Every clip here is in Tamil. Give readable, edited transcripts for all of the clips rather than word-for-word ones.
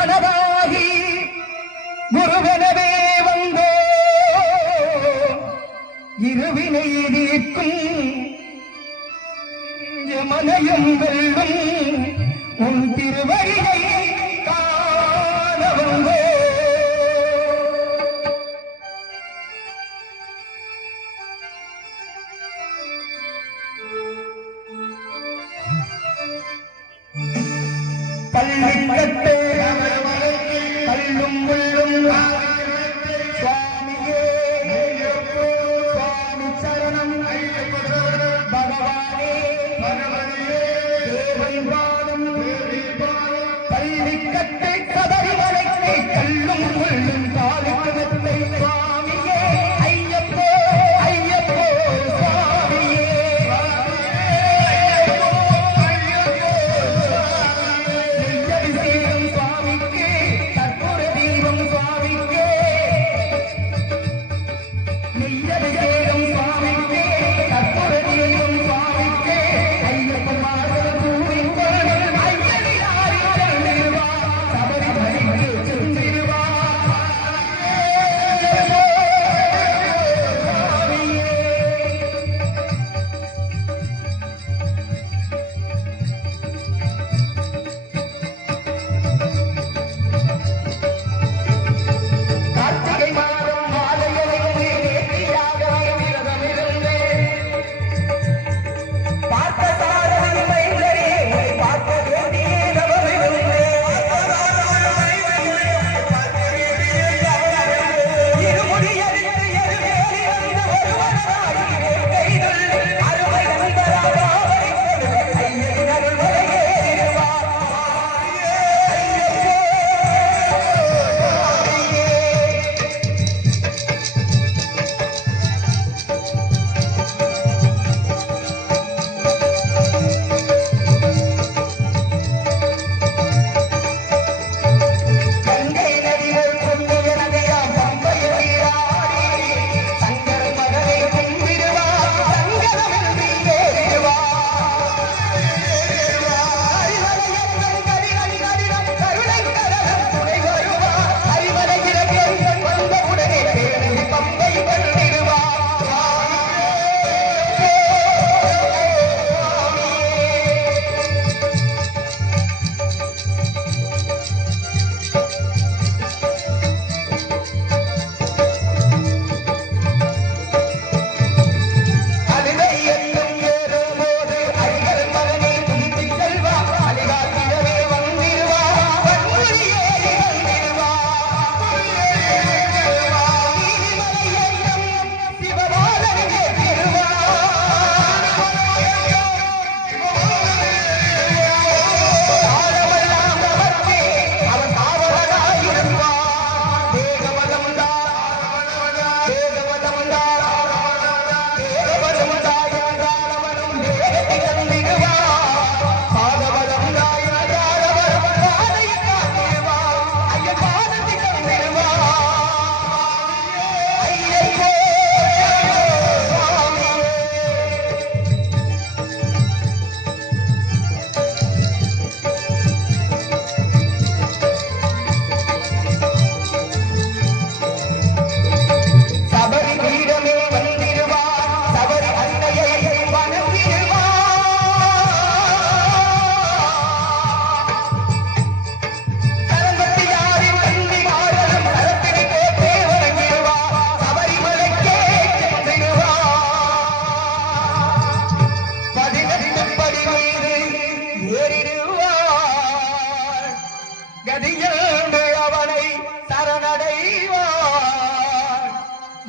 மனதாகி குருவனவே வந்தோ இருவினை தீர்க்கும் மனையும் வெல்லும் உன் திருவடியை காண வந்தோ பள்ளிக்கட்டு கல்லும் முள்ளும் சுவாமியே சுவாமி சரணம் பகவானே தேவன் பாதம் பள்ளிக்கட்டு கதறி வளைத்தை கல்லும் முள்ளும் காலிக்கத்தை சுவாமியே ஐயப்போ ஐயப்போ சுவாமியே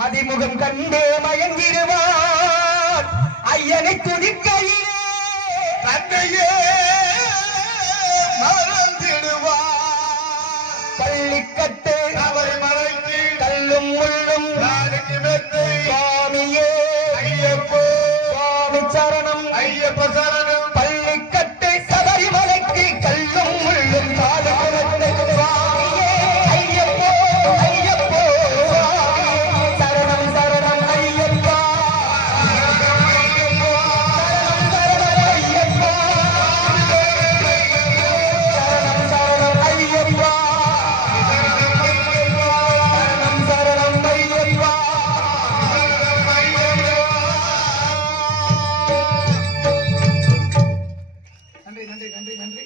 மதிமுகம் கண்டே மயங்கிடுவான் ஐயனை துதிக்கையிலே தன்னையே மறந்திடுவான் பள்ளிக்கட்டு அவரை மறைத்து கல்லும் முள்ளும் சுவாமியே ஐயப்போ சுவாமி சரணம் ஐயப்ப சரணம் பள்ளிக்கட்டு சபரிமலைக்கு கல்லும் முள்ளும் நன்றி நன்றி நன்றி